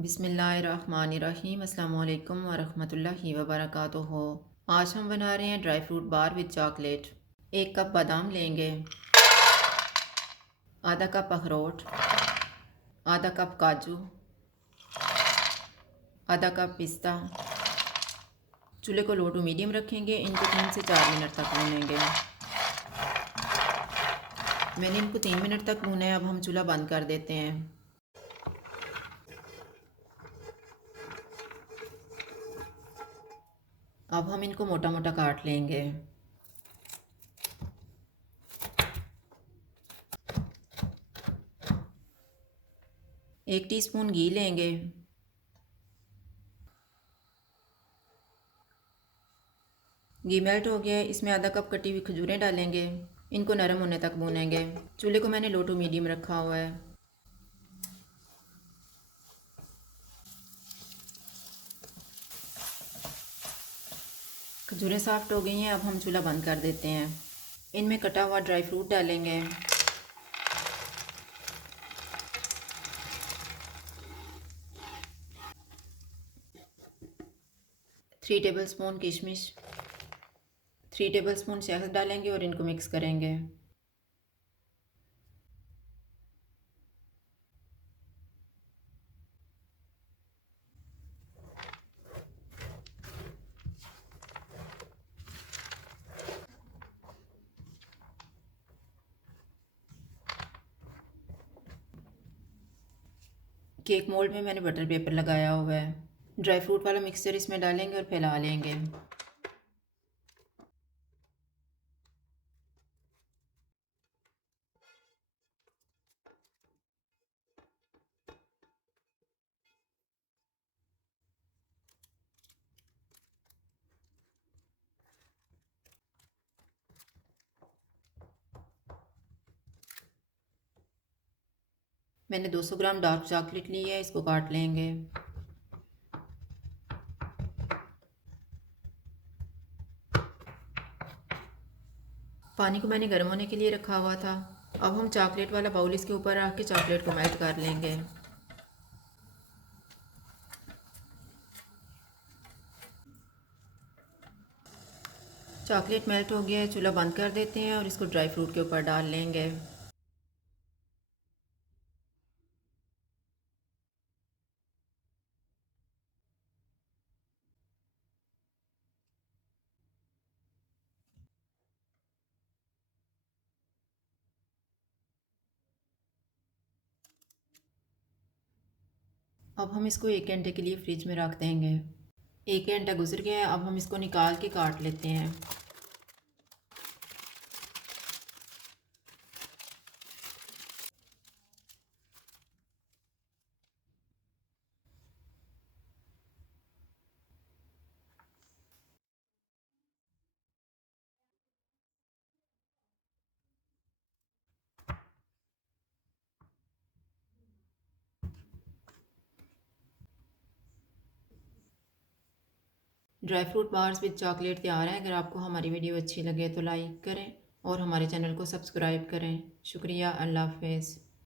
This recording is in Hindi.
बिस्मिल्लाहिर्रहमानिर्रहीम। अस्सलाम वालेकुम वरहमतुल्लाहि वबरकातुहू। आज हम बना रहे हैं dry fruit bar with chocolate. 1 cup बादाम लेंगे, आधा कप अखरोट, आधा कप काजू, आधा कप पिस्ता। चूल्हे को लो टू मीडियम रखेंगे। इनको 3 से 4 मिनट तक भूनेंगे। मैंने इनको 3 मिनट तक भूना है। अब हम चूल्हा बंद कर देते हैं। अब हम इनको मोटा मोटा काट लेंगे। एक टीस्पून घी लेंगे, घी मेल्ट हो गया है। इसमें आधा कप कटी हुई खजूरें डालेंगे। इनको नरम होने तक भूनेंगे। चूल्हे को मैंने लो टू मीडियम रखा हुआ है। खजूरें सॉफ्ट हो गई हैं। अब हम चूल्हा बंद कर देते हैं। इनमें कटा हुआ ड्राई फ्रूट डालेंगे, थ्री टेबल स्पून किशमिश, 3 टेबल स्पून शहद डालेंगे और इनको मिक्स करेंगे। केक मोल्ड में मैंने बटर पेपर लगाया हुआ है। ड्राई फ्रूट वाला मिक्सचर इसमें डालेंगे और फैला लेंगे। मैंने 200 ग्राम डार्क चॉकलेट ली है। इसको काट लेंगे। पानी को मैंने गर्म होने के लिए रखा हुआ था। अब हम चॉकलेट वाला बाउल इसके ऊपर रख के चॉकलेट को मेल्ट कर लेंगे। चॉकलेट मेल्ट हो गया है। चूल्हा बंद कर देते हैं और इसको ड्राई फ्रूट के ऊपर डाल लेंगे। अब हम इसको 1 घंटे के लिए फ्रिज में रख देंगे। 1 घंटा गुजर गया है। अब हम इसको निकाल के काट लेते हैं। Dry fruit bars with chocolate तैयार है। अगर आपको हमारी वीडियो अच्छी लगे तो लाइक करें और हमारे चैनल को सब्सक्राइब करें। शुक्रिया। अल्लाह हाफ़िज़।